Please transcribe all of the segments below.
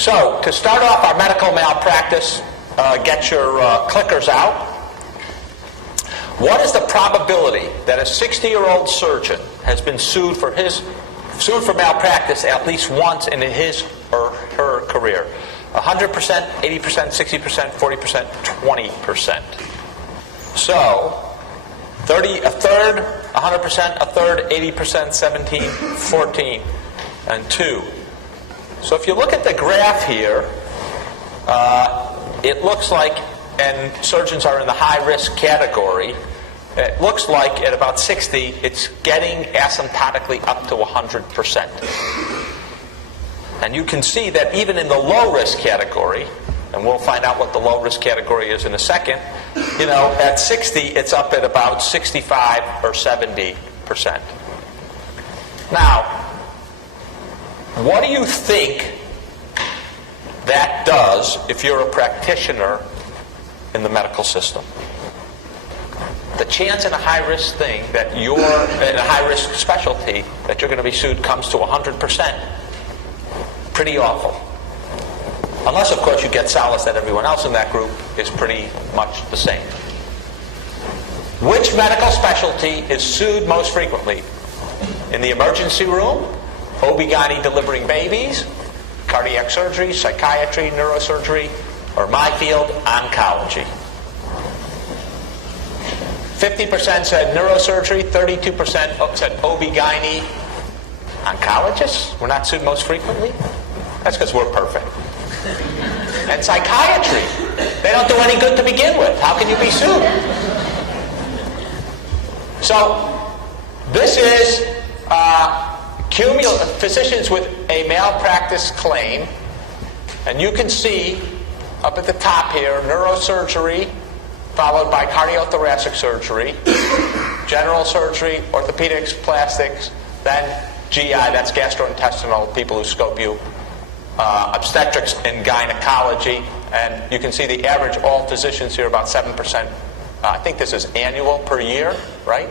So, to start off our medical malpractice, get your clickers out. What is the probability that a 60-year-old surgeon has been sued for malpractice at least once in his or her career? 100%, 80%, 60%, 40%, 20%. So, a third, 100%, a third, 80%, 17, 14, and 2. So if you look at the graph here, it looks like, and surgeons are in the high-risk category, it looks like at about 60, it's getting asymptotically up to 100%. And you can see that even in the low-risk category, and we'll find out what the low-risk category is in a second, at 60, it's up at about 65 or 70%. Now, what do you think that does if you're a practitioner in the medical system? The chance in a high-risk thing that you're in a high-risk specialty that you're going to be sued comes to 100%. Pretty awful. Unless, of course, you get solace that everyone else in that group is pretty much the same. Which medical specialty is sued most frequently? In the emergency room, OB-GYN delivering babies, cardiac surgery, psychiatry, neurosurgery, or my field, oncology. 50% said neurosurgery, 32% said OB-GYN. Oncologists? We're not sued most frequently? That's because we're perfect. And psychiatry. They don't do any good to begin with. How can you be sued? So, this is physicians with a malpractice claim. And you can see up at the top here, neurosurgery, followed by cardiothoracic surgery, general surgery, orthopedics, plastics, then GI, that's gastrointestinal, people who scope you, obstetrics and gynecology, and you can see the average all physicians here about 7%. I think this is annual per year, right?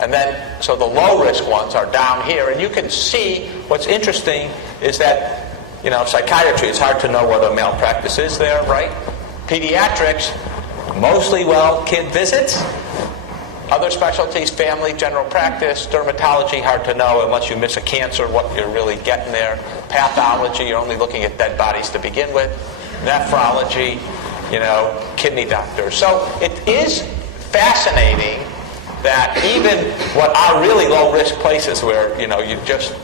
And then, so the low-risk ones are down here, and you can see what's interesting is that, psychiatry, it's hard to know whether malpractice is there, right? Pediatrics, mostly kid visits. Other specialties, family, general practice, dermatology, hard to know unless you miss a cancer what you're really getting there. Pathology, you're only looking at dead bodies to begin with. Nephrology, kidney doctors. So it is fascinating that even what are really low-risk places where, you just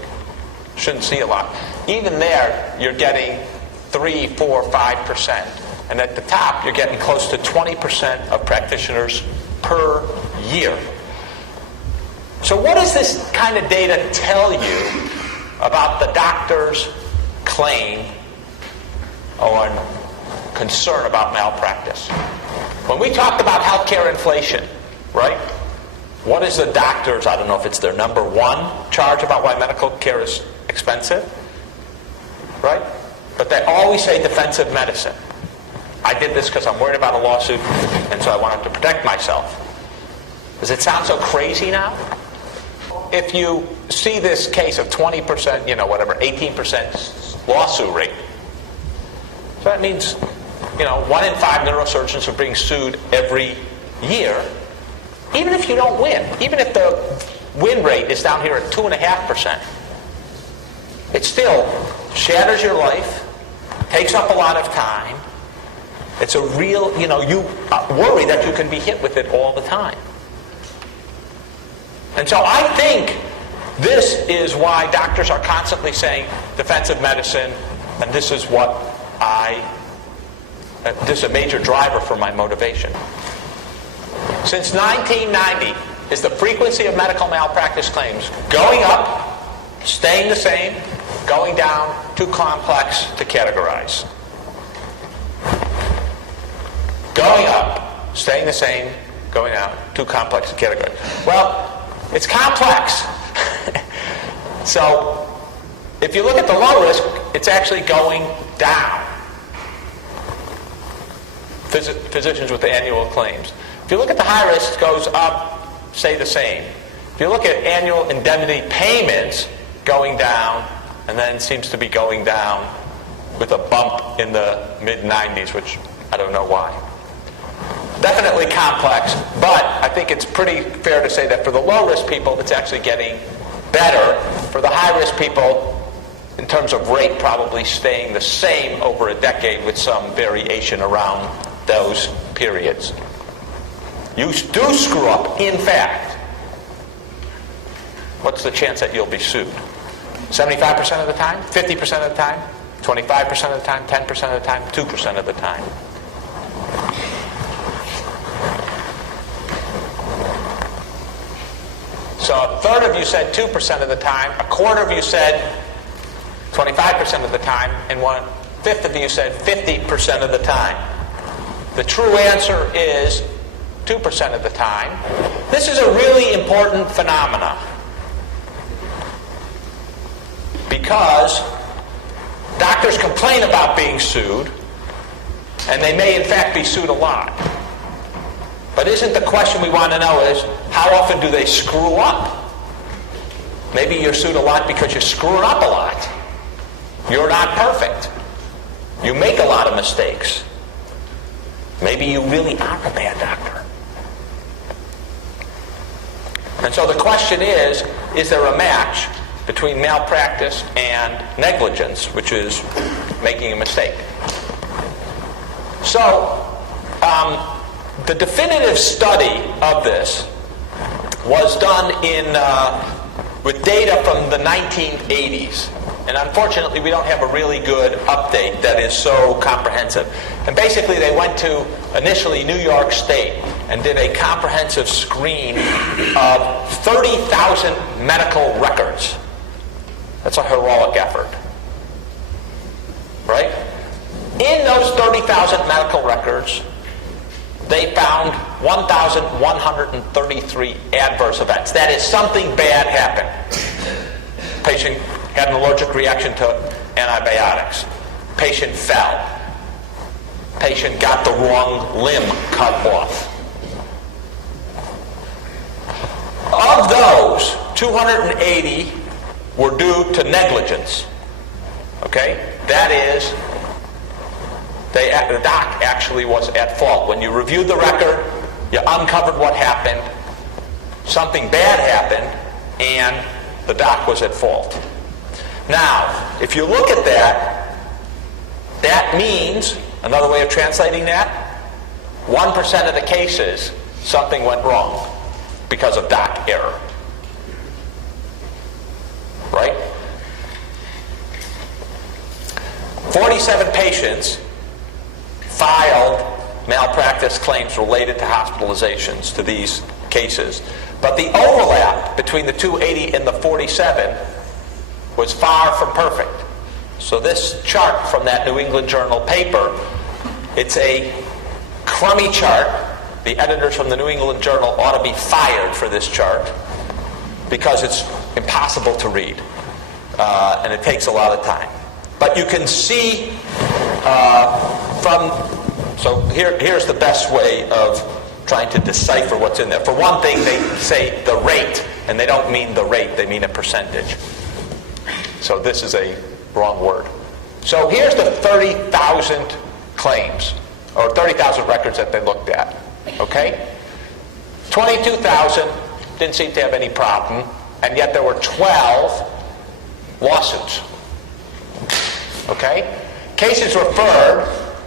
shouldn't see a lot, even there you're getting 3, 4, 5%. And at the top, you're getting close to 20% of practitioners per year. So what does this kind of data tell you about the doctor's claim or concern about malpractice? When we talked about healthcare inflation, right? What is the doctor's, I don't know if it's their number one charge about why medical care is expensive, right? But they always say defensive medicine. I did this because I'm worried about a lawsuit, and so I wanted to protect myself. Does it sound so crazy now? If you see this case of 20%, 18% lawsuit rate, so that means, 1 in 5 neurosurgeons are being sued every year, even if you don't win, even if the win rate is down here at 2.5%, it still shatters your life, takes up a lot of time. It's a real, you worry that you can be hit with it all the time. And so I think this is why doctors are constantly saying defensive medicine, and this is what this is a major driver for my motivation. Since 1990, is the frequency of medical malpractice claims going up, staying the same, going down, too complex to categorize? Going up, staying the same, going down, too complex to categorize. Well, it's complex. So, if you look at the low risk, it's actually going down. Physicians with the annual claims. If you look at the high risk, it goes up, stay the same. If you look at annual indemnity payments, going down, and then seems to be going down with a bump in the mid-90s, which I don't know why. Definitely complex, but I think it's pretty fair to say that for the low-risk people, it's actually getting better. For the high-risk people, in terms of rate, probably staying the same over a decade with some variation around those periods. You do screw up, in fact. What's the chance that you'll be sued? 75% of the time? 50% of the time? 25% of the time? 10% of the time? 2% of the time? So a third of you said 2% of the time, a quarter of you said 25% of the time, and 1/5 of you said 50% of the time. The true answer is 2% of the time. This is a really important phenomenon because doctors complain about being sued, and they may in fact be sued a lot. But isn't the question we want to know is, how often do they screw up? Maybe you're sued a lot because you're screwing up a lot. You're not perfect. You make a lot of mistakes. Maybe you really are a bad doctor. And so the question is there a match between malpractice and negligence, which is making a mistake? So, the definitive study of this was done with data from the 1980s. And unfortunately, we don't have a really good update that is so comprehensive. And basically, they went to, initially, New York State and did a comprehensive screen of 30,000 medical records. That's a heroic effort. Right? In those 30,000 medical records, they found 1,133 adverse events. That is, something bad happened. Patient had an allergic reaction to antibiotics. Patient fell. Patient got the wrong limb cut off. Of those, 280 were due to negligence. Okay? That is, the doc actually was at fault. When you reviewed the record, you uncovered what happened, something bad happened, and the doc was at fault. Now, if you look at that, that means, another way of translating that, 1% of the cases, something went wrong because of doc error. Right? 47 patients filed malpractice claims related to hospitalizations to these cases. But the overlap between the 280 and the 47 was far from perfect. So this chart from that New England Journal paper, it's a crummy chart. The editors from the New England Journal ought to be fired for this chart because it's impossible to read. And it takes a lot of time. But you can see so here's the best way of trying to decipher what's in there. For one thing, they say the rate, and they don't mean the rate, they mean a percentage. So this is a wrong word. So here's the 30,000 claims, or 30,000 records that they looked at. Okay? 22,000 didn't seem to have any problem, and yet there were 12 lawsuits. Okay? Cases referred,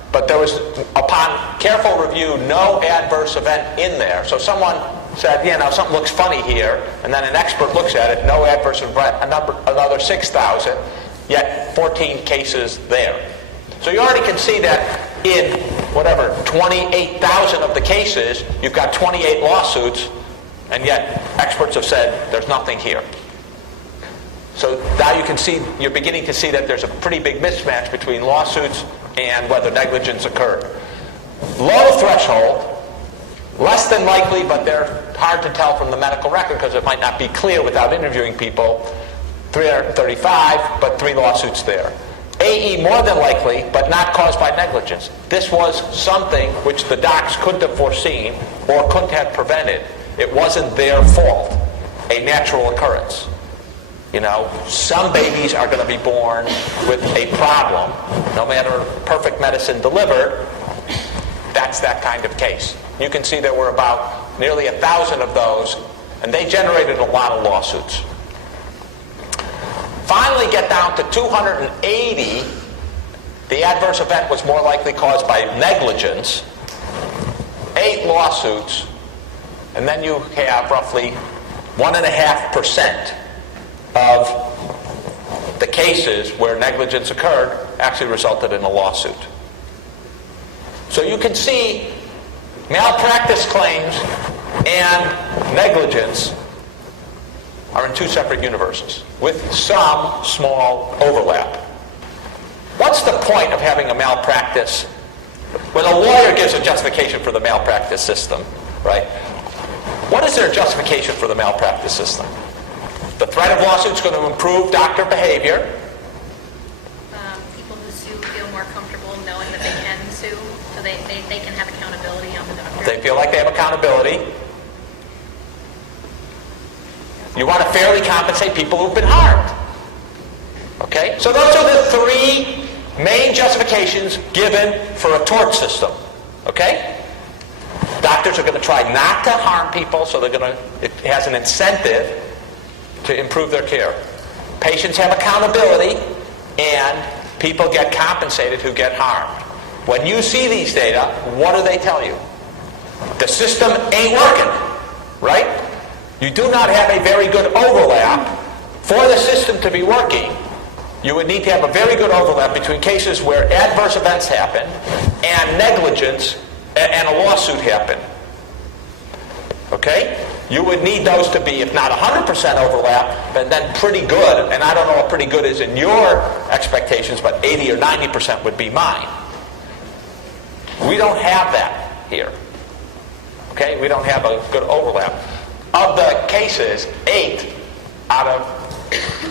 but there was, upon careful review, no adverse event in there. So someone said, something looks funny here, and then an expert looks at it, no adverse event, another 6,000, yet 14 cases there. So you already can see that in, 28,000 of the cases, you've got 28 lawsuits, and yet experts have said there's nothing here. So now you're beginning to see that there's a pretty big mismatch between lawsuits and whether negligence occurred. Low threshold, less than likely, but they're hard to tell from the medical record because it might not be clear without interviewing people. 335, but 3 lawsuits there. AE more than likely, but not caused by negligence. This was something which the docs couldn't have foreseen or couldn't have prevented. It wasn't their fault, a natural occurrence. You know, some babies are going to be born with a problem. No matter perfect medicine delivered, that's that kind of case. You can see there were about nearly 1,000 of those, and they generated a lot of lawsuits. Finally get down to 280. The adverse event was more likely caused by negligence. 8 lawsuits, and then you have roughly 1.5% of the cases where negligence occurred actually resulted in a lawsuit. So you can see malpractice claims and negligence are in 2 separate universes with some small overlap. What's the point of having a malpractice? When a lawyer gives a justification for the malpractice system, right? What is their justification for the malpractice system? The threat of lawsuits going to improve doctor behavior. People who sue feel more comfortable knowing that they can sue, so they can have accountability on the doctor. They feel like they have accountability. You want to fairly compensate people who've been harmed. Okay? So those are the 3 main justifications given for a tort system. Okay? Doctors are going to try not to harm people, so it has an incentive to improve their care. Patients have accountability, and people get compensated who get harmed. When you see these data, what do they tell you? The system ain't working, right? You do not have a very good overlap. For the system to be working, you would need to have a very good overlap between cases where adverse events happen and negligence and a lawsuit happen. Okay? You would need those to be, if not 100% overlap, but then pretty good, and I don't know what pretty good is in your expectations, but 80 or 90% would be mine. We don't have that here. Okay? We don't have a good overlap. Of the cases, 8 out of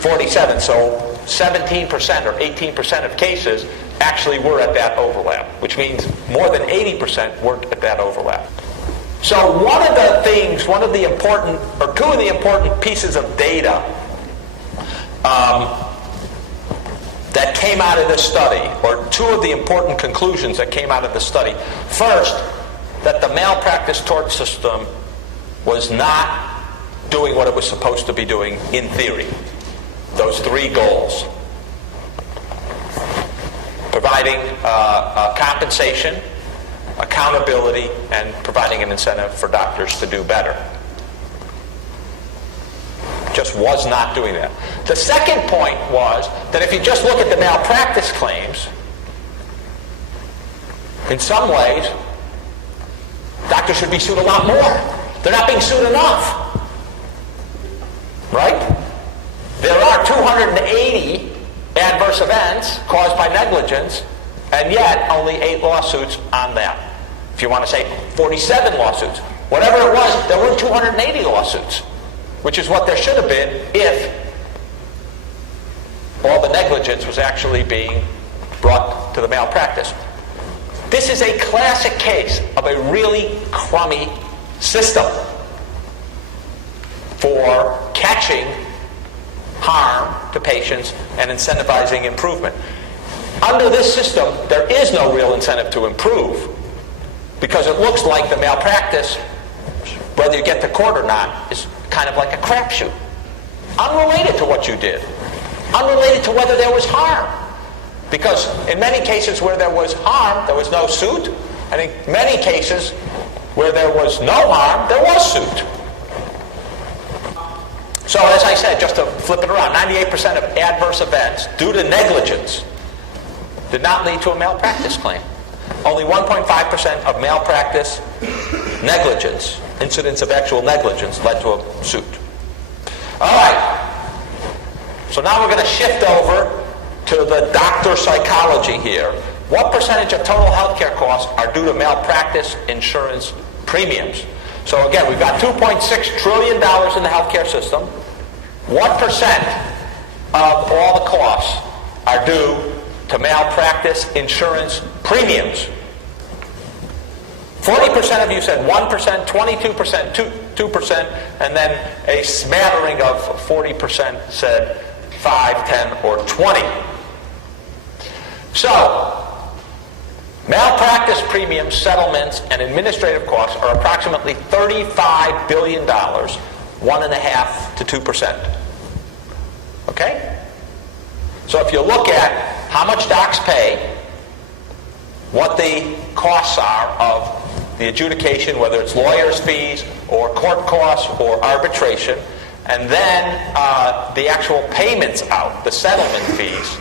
47, so 17% or 18% of cases actually were at that overlap, which means more than 80% weren't at that overlap. So one of the important, or 2 of the important pieces of data that came out of this study, or 2 of the important conclusions that came out of the study. First, that the malpractice tort system was not doing what it was supposed to be doing in theory. Those 3 goals. Providing compensation, accountability, and providing an incentive for doctors to do better. Just was not doing that. The second point was that if you just look at the malpractice claims, in some ways, doctors should be sued a lot more. They're not being sued enough. Right? There are 280 adverse events caused by negligence, and yet only 8 lawsuits on that. If you want to say 47 lawsuits, whatever it was, there were 280 lawsuits, which is what there should have been if all the negligence was actually being brought to the malpractice. This is a classic case of a really crummy system for catching harm to patients and incentivizing improvement. Under this system, there is no real incentive to improve because it looks like the malpractice, whether you get to court or not, is kind of like a crapshoot. Unrelated to what you did. Unrelated to whether there was harm. Because in many cases where there was harm, there was no suit. And in many cases where there was no harm, there was suit. So as I said, just to flip it around, 98% of adverse events due to negligence did not lead to a malpractice claim. Only 1.5% of malpractice negligence, incidents of actual negligence, led to a suit. All right. So now we're going to shift over to the doctor psychology here. What percentage of total healthcare costs are due to malpractice insurance premiums? So again, we've got $2.6 trillion in the healthcare system. What percent of all the costs are due to malpractice insurance premiums? 40% of you said 1%, 22%, 2%, and then a smattering of 40% said 5, 10, or 20. So, malpractice premiums, settlements, and administrative costs are approximately $35 billion, 1.5 to 2%. Okay? So if you look at how much docs pay, what the costs are of the adjudication, whether it's lawyers' fees or court costs or arbitration, and then the actual payments out, the settlement fees,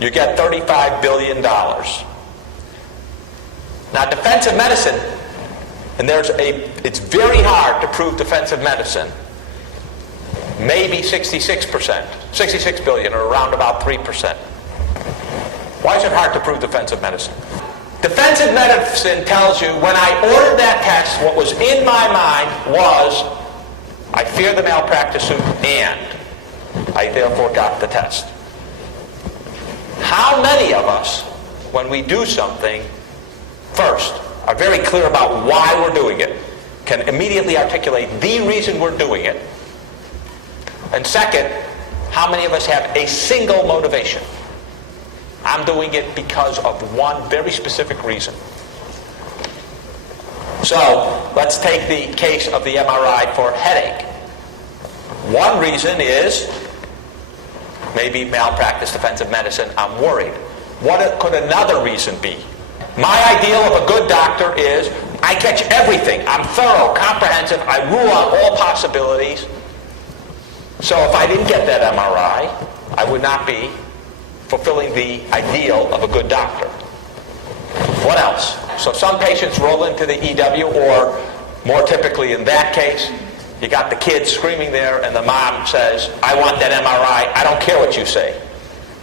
you get $35 billion. Now, defensive medicine, and it's very hard to prove defensive medicine, maybe 66 billion, or around about 3%. Why is it hard to prove defensive medicine? Defensive medicine tells you, when I ordered that test, what was in my mind was, I fear the malpractice suit, and I therefore got the test. How many of us, when we do something, first, are very clear about why we're doing it, can immediately articulate the reason we're doing it, and second, how many of us have a single motivation? I'm doing it because of one very specific reason. So, let's take the case of the MRI for headache. One reason is maybe malpractice, defensive medicine, I'm worried. What could another reason be? My ideal of a good doctor is I catch everything. I'm thorough, comprehensive, I rule out all possibilities. So if I didn't get that MRI, I would not be fulfilling the ideal of a good doctor. What else? So some patients roll into the EW, or more typically in that case, you got the kid screaming there and the mom says, I want that MRI, I don't care what you say,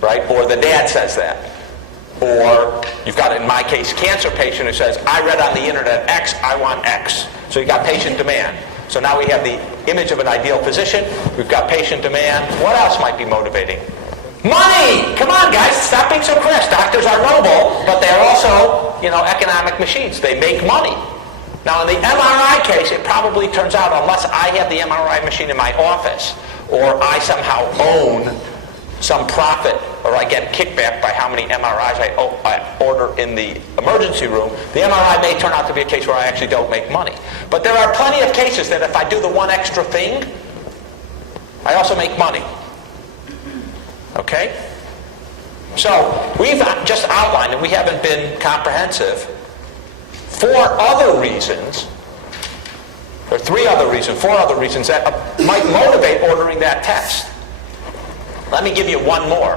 right? Or the dad says that. Or you've got, in my case, cancer patient who says, I read on the internet X, I want X. So you've got patient demand. So now we have the image of an ideal physician, we've got patient demand. What else might be motivating? Money! Come on, guys, stop being so crass. Doctors are noble, but they're also, economic machines. They make money. Now, in the MRI case, it probably turns out, unless I have the MRI machine in my office, or I somehow own some profit, or I get kickback by how many MRIs I order in the emergency room, the MRI may turn out to be a case where I actually don't make money. But there are plenty of cases that if I do the one extra thing, I also make money. Okay? So, we've just outlined, and we haven't been comprehensive, 4 other reasons, or 3 other reasons, 4 other reasons that might motivate ordering that test. Let me give you one more.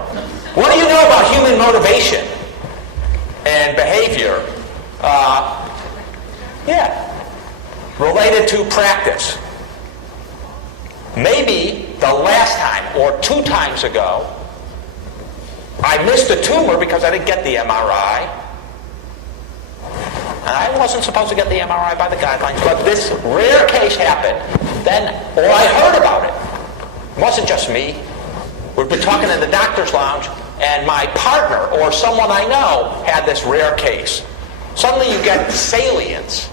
What do you know about human motivation and behavior? Related to practice. Maybe the last time, or 2 times ago, I missed a tumor because I didn't get the MRI. And I wasn't supposed to get the MRI by the guidelines, but this rare case happened, or I heard about it. It wasn't just me. We've been talking in the doctor's lounge, and my partner or someone I know had this rare case. Suddenly you get salience.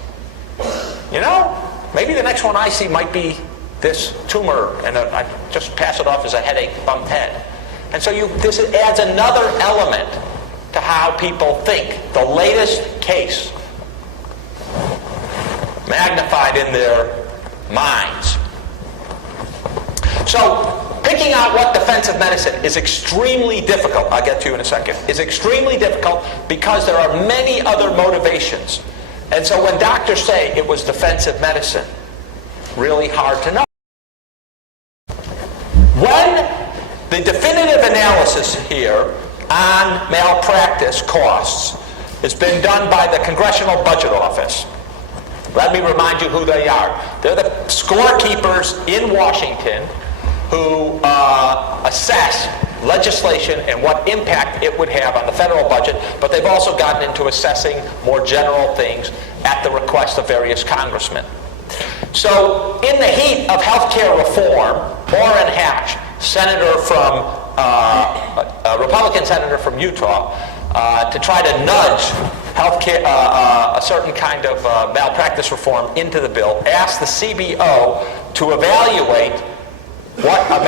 Maybe the next one I see might be this tumor, and I just pass it off as a headache, bumped head. And so this adds another element to how people think. The latest case, magnified in their minds. So, picking out what defensive medicine is extremely difficult, I'll get to in a second, is extremely difficult because there are many other motivations. And so when doctors say it was defensive medicine, really hard to know. When the definitive analysis here on malpractice costs has been done by the Congressional Budget Office, let me remind you who they are. They're the scorekeepers in Washington who assess legislation and what impact it would have on the federal budget, but they've also gotten into assessing more general things at the request of various congressmen. So, in the heat of healthcare reform, Orrin Hatch, a Republican senator from Utah, to try to nudge healthcare, a certain kind of malpractice reform into the bill, asked the CBO to evaluate what a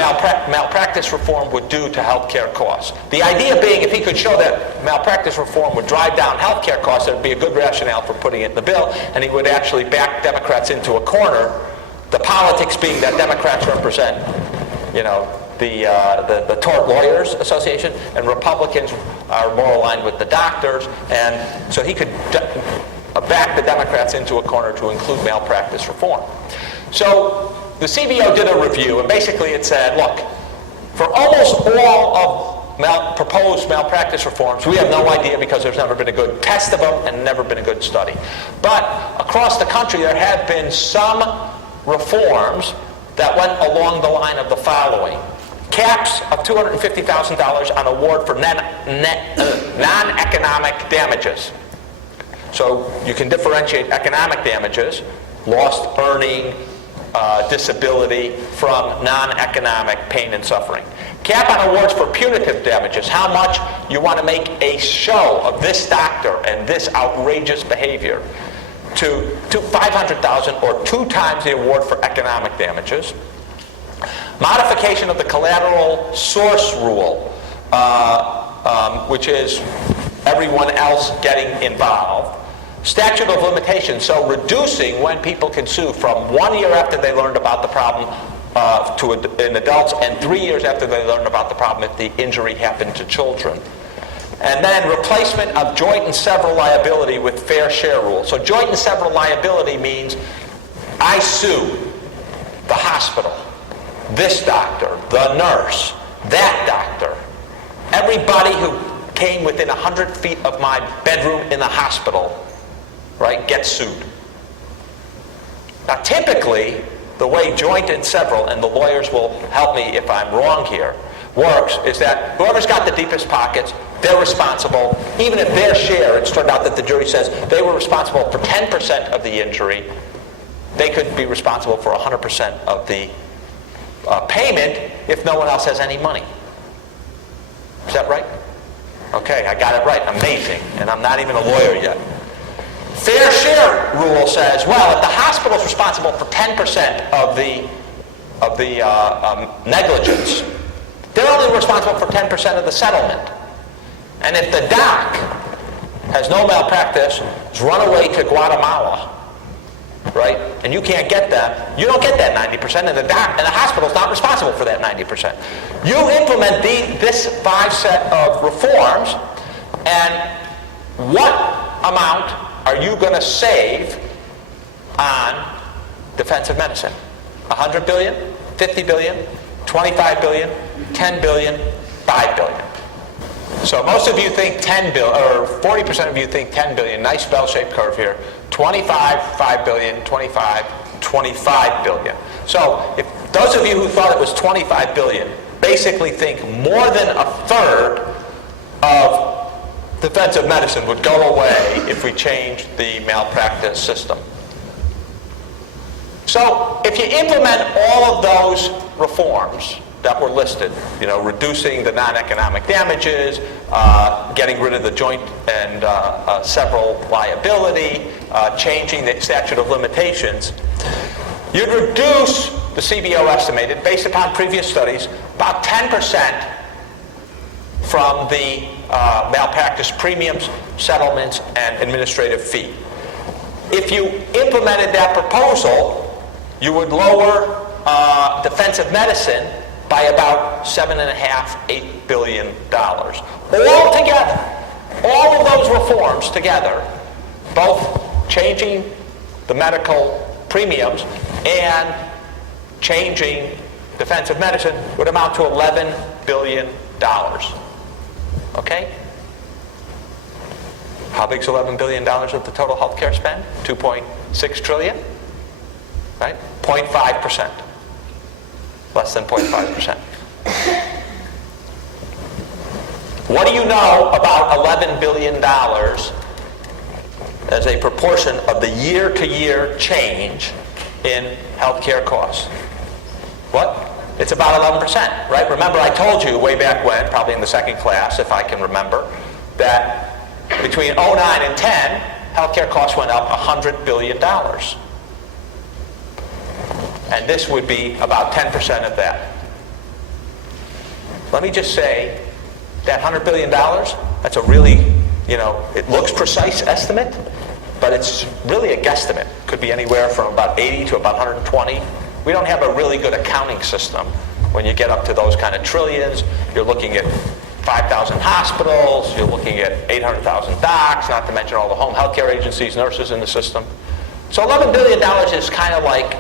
malpractice reform would do to healthcare costs. The idea being, if he could show that malpractice reform would drive down healthcare costs, there would be a good rationale for putting it in the bill, and he would actually back Democrats into a corner. The politics being that Democrats represent, the Tort Lawyers Association, and Republicans are more aligned with the doctors, and so he could back the Democrats into a corner to include malpractice reform. So the CBO did a review, and basically it said, look, for almost all of proposed malpractice reforms, we have no idea because there's never been a good test of them and never been a good study. But across the country, there have been some reforms that went along the line of the following. Caps of $250,000 on award for non-economic damages. So you can differentiate economic damages, lost earning, disability, from non-economic pain and suffering. Cap on awards for punitive damages, how much you want to make a show of this doctor and this outrageous behavior, to $500,000 or 2 times the award for economic damages. Modification of the collateral source rule, which is everyone else getting involved. Statute of limitations, so reducing when people can sue from 1 year after they learned about the problem in adults, and 3 years after they learned about the problem if the injury happened to children. And then replacement of joint and several liability with fair share rule. So joint and several liability means I sue the hospital, this doctor, the nurse, that doctor, everybody who came within 100 feet of my bedroom in the hospital, right, gets sued. Now typically, the way joint and several, and the lawyers will help me if I'm wrong here, works is that whoever's got the deepest pockets, they're responsible. Even if their share, it's turned out that the jury says they were responsible for 10% of the injury, they could be responsible for 100% of the payment if no one else has any money. Is that right? Okay, I got it right. Amazing. And I'm not even a lawyer yet. Fair share rule says, well, if the hospital's responsible for 10% of the negligence, they're only responsible for 10% of the settlement. And if the doc has no malpractice, has run away to Guatemala, right, and you can't get them, you don't get that 90%, and the hospital's not responsible for that 90%. You implement this 5 set of reforms, and what amount are you going to save on defensive medicine? 100 billion, 50 billion, 25 billion, 10 billion, 5 billion. So most of you think 10 billion, or 40% of you think 10 billion. Nice bell-shaped curve here. 25, 5 billion, 25, 25 billion. So if those of you who thought it was 25 billion basically think more than a third of defensive medicine would go away if we changed the malpractice system. So if you implement all of those reforms that were listed, reducing the non-economic damages, getting rid of the joint and several liability, changing the statute of limitations, you'd reduce, the CBO estimated, based upon previous studies, about 10% from the malpractice premiums, settlements, and administrative fee. If you implemented that proposal, you would lower defensive medicine by about $7.5–8 billion. All together, all of those reforms together, both changing the medical premiums and changing defensive medicine, would amount to $11 billion. Okay? How big is $11 billion of the total healthcare spend? 2.6 trillion? Right? 0.5%. Less than 0.5%. What do you know about $11 billion as a proportion of the year-to-year change in healthcare costs? What? It's about 11%, right? Remember, I told you way back when, probably in the second class, if I can remember, that between '09 and 10, healthcare costs went up $100 billion. And this would be about 10% of that. Let me just say that $100 billion, that's a really, it looks precise estimate, but it's really a guesstimate. Could be anywhere from about 80 to about 120. We don't have a really good accounting system. When you get up to those kind of trillions, you're looking at 5,000 hospitals, you're looking at 800,000 docs, not to mention all the home health care agencies, nurses in the system. So $11 billion is kind of like,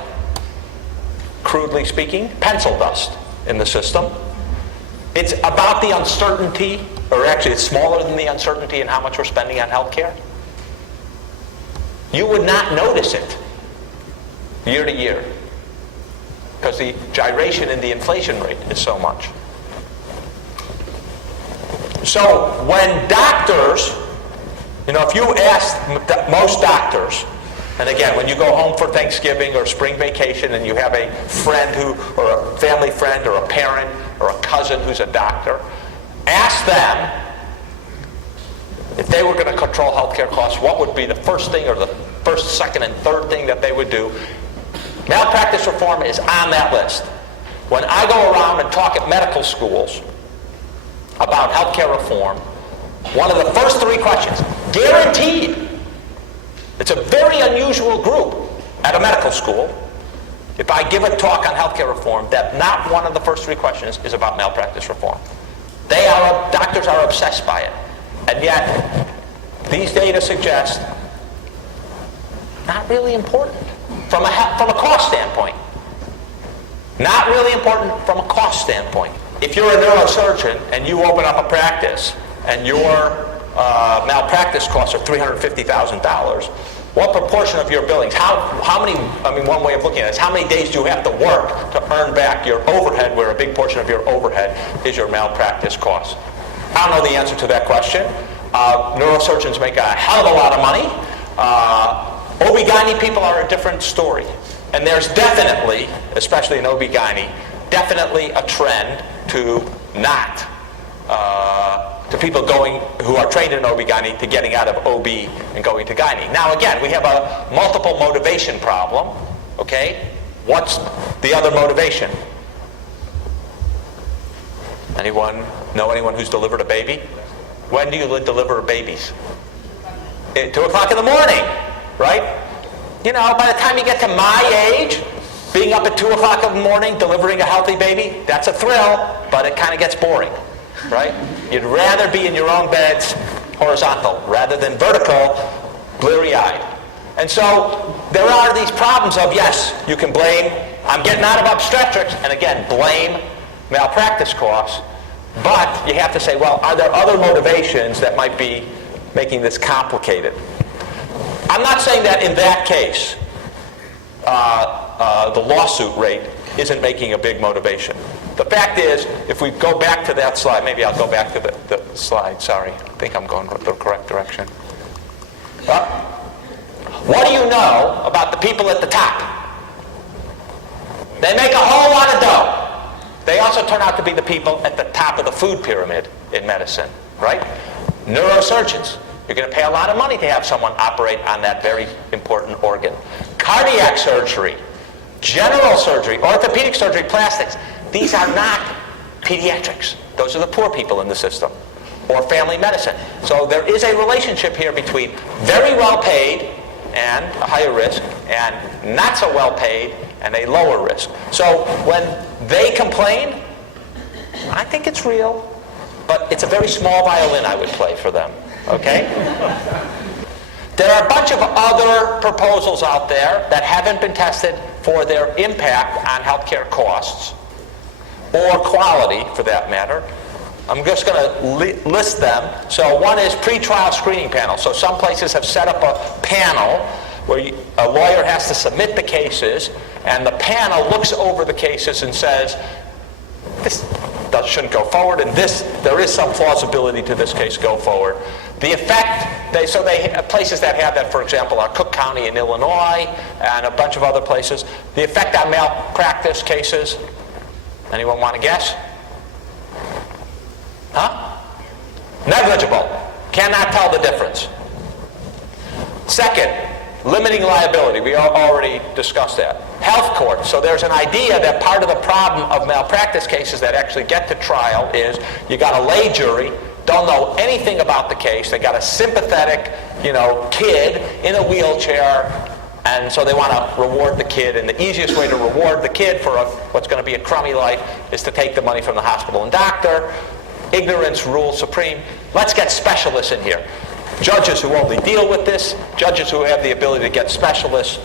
crudely speaking, pencil dust in the system. It's about the uncertainty, or actually it's smaller than the uncertainty in how much we're spending on health care. You would not notice it year to year because the gyration in the inflation rate is so much. So when doctors, if you ask most doctors, and again, when you go home for Thanksgiving or spring vacation and you have a friend or a family friend or a parent or a cousin who's a doctor, ask them if they were going to control healthcare costs, what would be the first thing or the first, second, and third thing that they would do? Malpractice reform is on that list. When I go around and talk at medical schools about healthcare reform, one of the first three questions, guaranteed. It's a very unusual group at a medical school. If I give a talk on healthcare reform, that not one of the first three questions is about malpractice reform. Doctors are obsessed by it. And yet, these data suggest not really important from a cost standpoint. Not really important from a cost standpoint. If you're a neurosurgeon and you open up a practice and your malpractice costs are $350,000, what proportion of your billings, one way of looking at it is how many days do you have to work to earn back your overhead, where a big portion of your overhead is your malpractice costs? I don't know the answer to that question. Neurosurgeons make a hell of a lot of money. OB-GYN people are a different story. And there's definitely, especially in OB-GYN, definitely a trend to not to people who are trained in OB-GYN to getting out of OB and going to gynae. Now again, we have a multiple motivation problem, okay? What's the other motivation? Know anyone who's delivered a baby? When do you deliver babies? At 2 o'clock in the morning, right? By the time you get to my age, being up at 2 o'clock in the morning, delivering a healthy baby, that's a thrill, but it kind of gets boring. Right? You'd rather be in your own beds horizontal rather than vertical, bleary-eyed. And so there are these problems of, yes, you can blame, I'm getting out of obstetrics, and again, blame malpractice costs, but you have to say, well, are there other motivations that might be making this complicated? I'm not saying that in that case, the lawsuit rate isn't making a big motivation. The fact is, if we go back to that slide, maybe I'll go back to the slide, sorry. I think I'm going the correct direction. What do you know about the people at the top? They make a whole lot of dough. They also turn out to be the people at the top of the food pyramid in medicine, right? Neurosurgeons. You're going to pay a lot of money to have someone operate on that very important organ. Cardiac surgery, general surgery, orthopedic surgery, plastics. These are not pediatrics. Those are the poor people in the system. Or family medicine. So there is a relationship here between very well paid and a higher risk, and not so well paid and a lower risk. So when they complain, I think it's real, but it's a very small violin I would play for them. Okay? There are a bunch of other proposals out there that haven't been tested for their impact on healthcare costs, or quality for that matter. I'm just going to list them. So one is pre-trial screening panel. So some places have set up a panel where a lawyer has to submit the cases, and the panel looks over the cases and says, this shouldn't go forward, and there is some plausibility to this case go forward. The effect, places that have that, for example, are Cook County in Illinois and a bunch of other places. The effect on malpractice cases, anyone want to guess? Huh? Negligible. Cannot tell the difference. Second, limiting liability. We already discussed that. Health court. So there's an idea that part of the problem of malpractice cases that actually get to trial is you got a lay jury, don't know anything about the case. They got a sympathetic, kid in a wheelchair, and so they want to reward the kid. And the easiest way to reward the kid for what's going to be a crummy life is to take the money from the hospital and doctor. Ignorance rules supreme. Let's get specialists in here. Judges who only deal with this, judges who have the ability to get specialists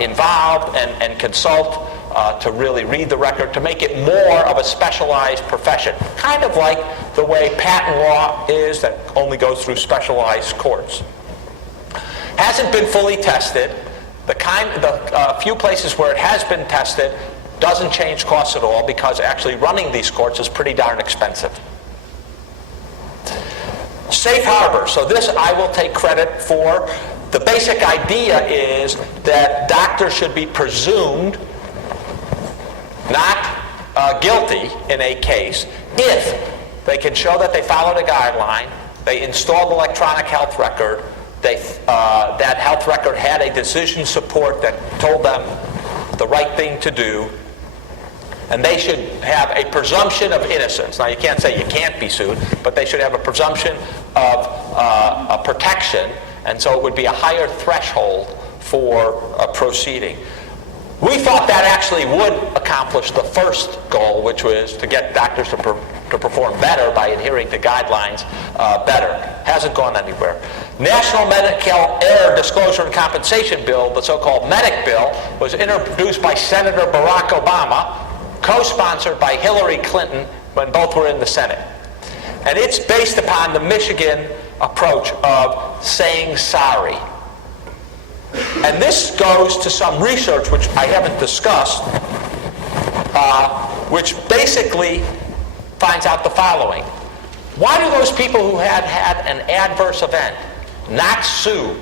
involved and consult to really read the record, to make it more of a specialized profession. Kind of like the way patent law is, that only goes through specialized courts. Hasn't been fully tested. The few places where it has been tested doesn't change costs at all, because actually running these courts is pretty darn expensive. Safe harbor. So this I will take credit for. The basic idea is that doctors should be presumed not guilty in a case if they can show that they followed a guideline, they installed electronic health record, that health record had a decision support that told them the right thing to do, and they should have a presumption of innocence. Now, you can't say you can't be sued, but they should have a presumption of a protection, and so it would be a higher threshold for a proceeding. We thought that actually would accomplish the first goal, which was to get doctors to perform better by adhering to guidelines better. Hasn't gone anywhere. National Medical Error Disclosure and Compensation Bill, the so-called MEDIC bill, was introduced by Senator Barack Obama, co-sponsored by Hillary Clinton when both were in the Senate. And it's based upon the Michigan approach of saying sorry. And this goes to some research which I haven't discussed, which basically finds out the following. Why do those people who had an adverse event not sue?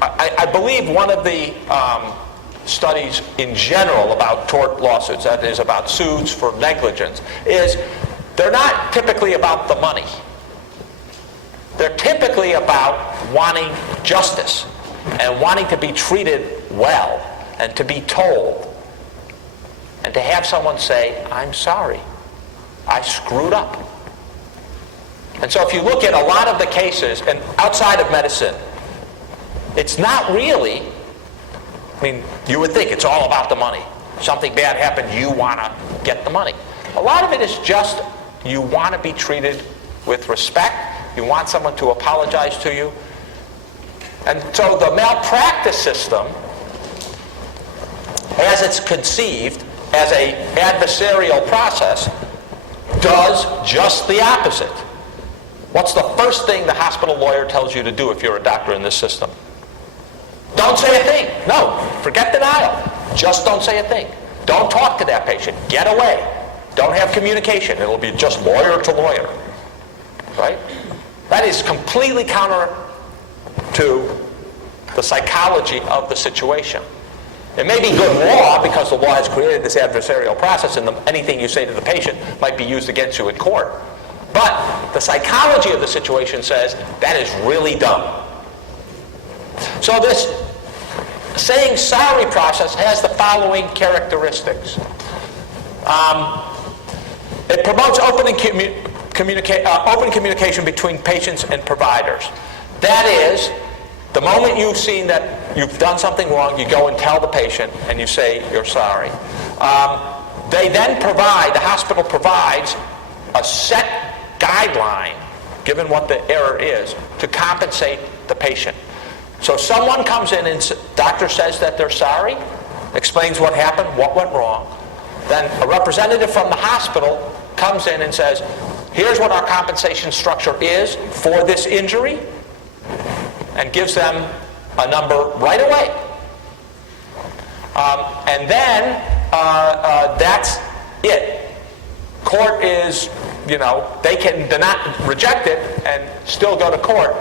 I believe one of the studies in general about tort lawsuits, that is about suits for negligence, is they're not typically about the money. They're typically about wanting justice and wanting to be treated well and to be told and to have someone say, I'm sorry, I screwed up. And so if you look at a lot of the cases, and outside of medicine, it's not really, you would think it's all about the money. Something bad happened, you want to get the money. A lot of it is just you want to be treated with respect. You want someone to apologize to you. And so the malpractice system, as it's conceived as an adversarial process, does just the opposite. What's the first thing the hospital lawyer tells you to do if you're a doctor in this system? Don't say a thing. No, forget denial. Just don't say a thing. Don't talk to that patient. Get away. Don't have communication. It'll be just lawyer to lawyer. Right? That is completely counter to the psychology of the situation. It may be good law because the law has created this adversarial process, and anything you say to the patient might be used against you in court. But the psychology of the situation says that is really dumb. So this saying sorry process has the following characteristics. It promotes open communication between patients and providers. That is, the moment you've seen that you've done something wrong, you go and tell the patient and you say you're sorry. They then the hospital provides a set guideline, given what the error is, to compensate the patient. So someone comes in and doctor says that they're sorry, explains what happened, what went wrong. Then a representative from the hospital comes in and says, here's what our compensation structure is for this injury, and gives them a number right away. And then that's it. Court is, they can reject it and still go to court,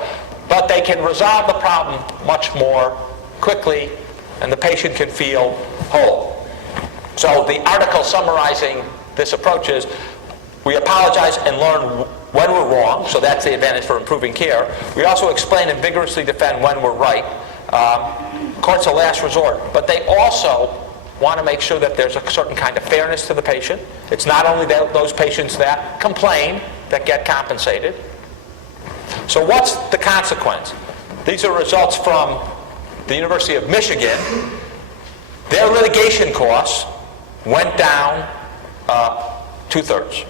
but they can resolve the problem much more quickly, and the patient can feel whole. So the article summarizing this approach is, We apologize and learn when we're wrong, so that's the advantage for improving care. We also explain and vigorously defend when we're right. Court's a last resort, but they also want to make sure that there's a certain kind of fairness to the patient. It's not only those patients that complain that get compensated. So what's the consequence? These are results from the University of Michigan. Their litigation costs went down 2/3.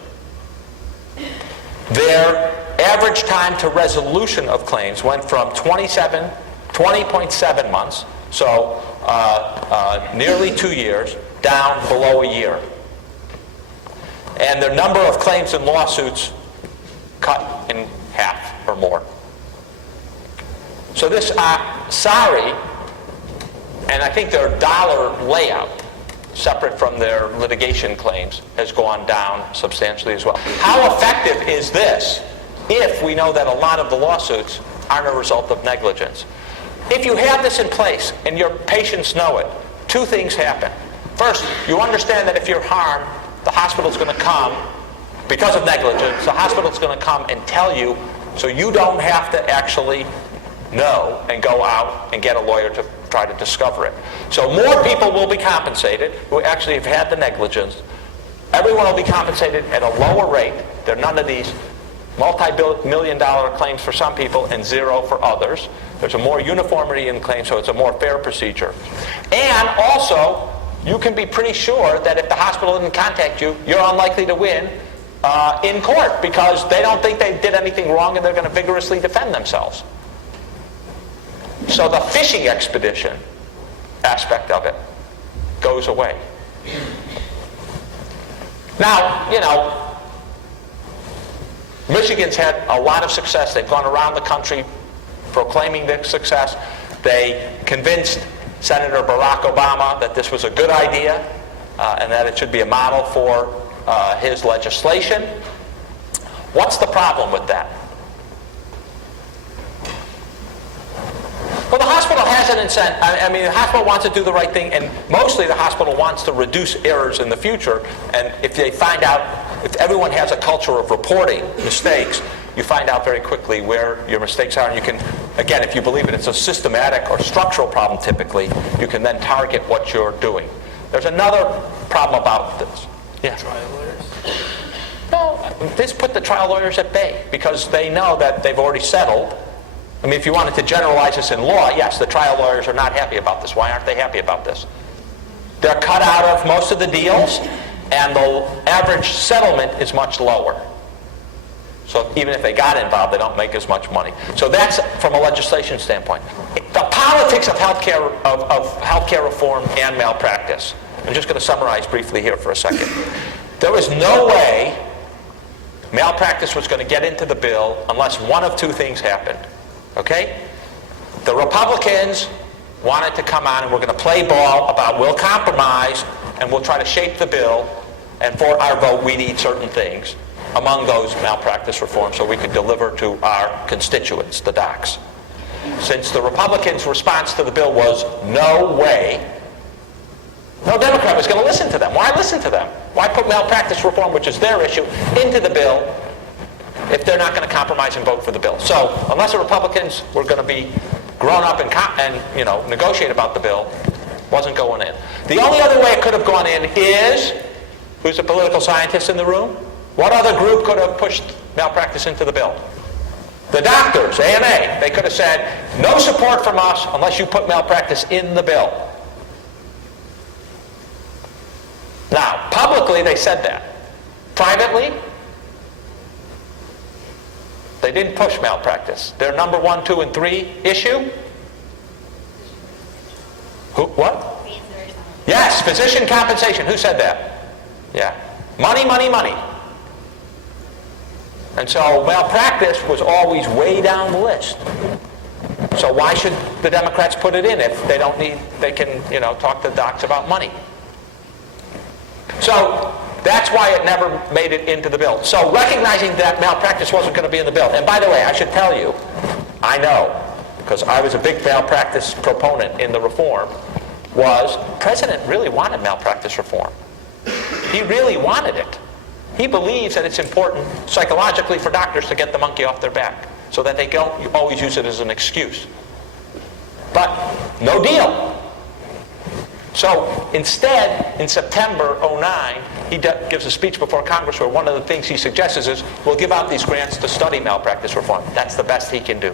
Their average time to resolution of claims went from 20.7 months, so nearly 2 years, down below a year. And their number of claims and lawsuits cut in half or more. So this sorry, and I think their dollar layout, separate from their litigation claims, has gone down substantially as well. How effective is this if we know that a lot of the lawsuits aren't a result of negligence? If you have this in place and your patients know it, two things happen. First, you understand that if you're harmed, the hospital's going to come, because of negligence, the hospital's going to come and tell you, so you don't have to actually know and go out and get a lawyer to try to discover it. So more people will be compensated who actually have had the negligence. Everyone will be compensated at a lower rate. There are none of these multi-million-dollar claims for some people and zero for others. There's a more uniformity in claims, so it's a more fair procedure. And also, you can be pretty sure that if the hospital didn't contact you, you're unlikely to win in court because they don't think they did anything wrong and they're going to vigorously defend themselves. So the fishing expedition aspect of it goes away. Now, you know, Michigan's had a lot of success. They've gone around the country proclaiming their success. They convinced Senator Barack Obama that this was a good idea and that it should be a model for his legislation. What's the problem with that? Well, the hospital has an incentive. I mean, the hospital wants to do the right thing, and mostly the hospital wants to reduce errors in the future. And if they find out, if everyone has a culture of reporting mistakes, you find out very quickly where your mistakes are, and you can, again, if you believe it, it's a systematic or structural problem typically, you can then target what you're doing. There's another problem about this. Yeah. Trial lawyers? No, this put the trial lawyers at bay because they know that they've already settled. I mean, if you wanted to generalize this in law, yes, the trial lawyers are not happy about this. Why aren't they happy about this? They're cut out of most of the deals, and the average settlement is much lower. So even if they got involved, they don't make as much money. So that's from a legislation standpoint. The politics of healthcare reform and malpractice. I'm just going to summarize briefly here for a second. There was no way malpractice was going to get into the bill unless one of two things happened. Okay? The Republicans wanted to come on and we're going to play ball about we'll compromise and we'll try to shape the bill, and for our vote we need certain things, among those malpractice reform, so we could deliver to our constituents, the docs. Since the Republicans' response to the bill was no way, no Democrat was going to listen to them. Why listen to them? Why put malpractice reform, which is their issue, into the bill if they're not going to compromise and vote for the bill? So unless the Republicans were going to be grown up and negotiate about the bill, wasn't going in. The only other way it could have gone in is, who's a political scientist in the room? What other group could have pushed malpractice into the bill? The doctors, AMA. They could have said, no support from us unless you put malpractice in the bill. Now, publicly they said that. Privately, they didn't push malpractice. Their number 1, 2, and 3 issue? Who? What? Yes, physician compensation. Who said that? Yeah. Money, money, money. And so malpractice was always way down the list. So why should the Democrats put it in if they don't need, they can, talk to docs about money? So that's why it never made it into the bill. So recognizing that malpractice wasn't going to be in the bill, and by the way, I should tell you, I know, because I was a big malpractice proponent in the reform, was the president really wanted malpractice reform. He really wanted it. He believes that it's important psychologically for doctors to get the monkey off their back so that they don't always use it as an excuse. But no deal. So instead, in September '09, he gives a speech before Congress where one of the things he suggests is, we'll give out these grants to study malpractice reform. That's the best he can do.